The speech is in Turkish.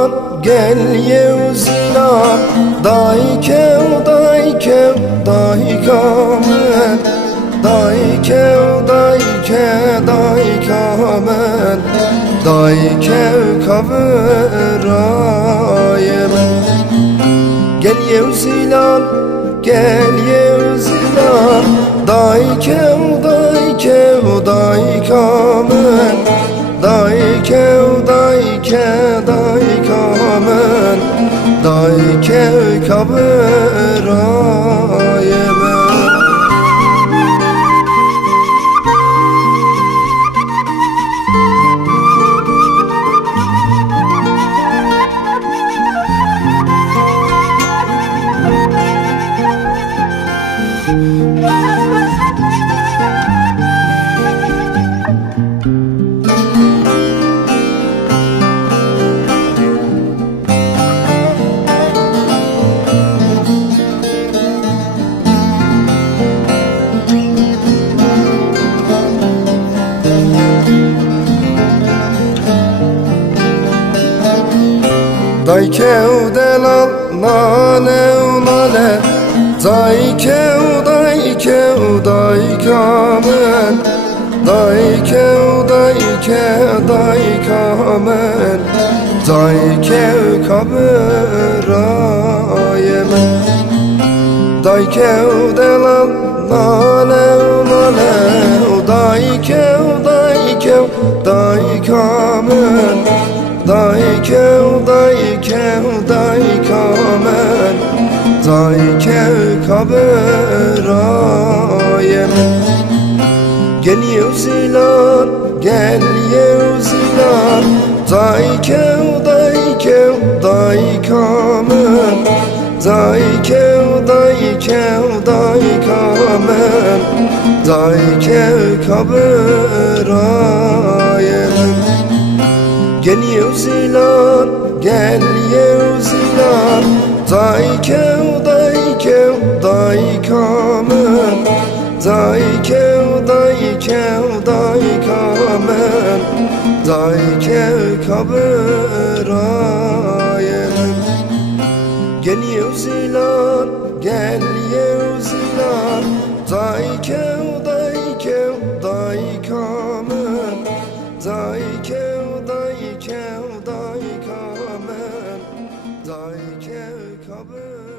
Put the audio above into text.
zilan gel yev zilan dai kev dai kamen dai kev dai kamen dai kev kaverayem gel yev zilan dai kev dai kamen dai kev dai kamen dai kev kaverayem dai kev delal nane unale dai kev dai kamen dai kev dai kamen dai kev kaverayem dai kev delal nane unale dai kev dai kamen dai kev dai kamen dai kev kaverayem gel yev zilan dai kev dai kamen dai kev dai kamen dai kev kaverayem gel yev zilan dai kev dai kamen dai kev dai kamen dai kev kaverayem gel yev zilan dai kev dai kamen dai kev dai kamen dai kev kaverayem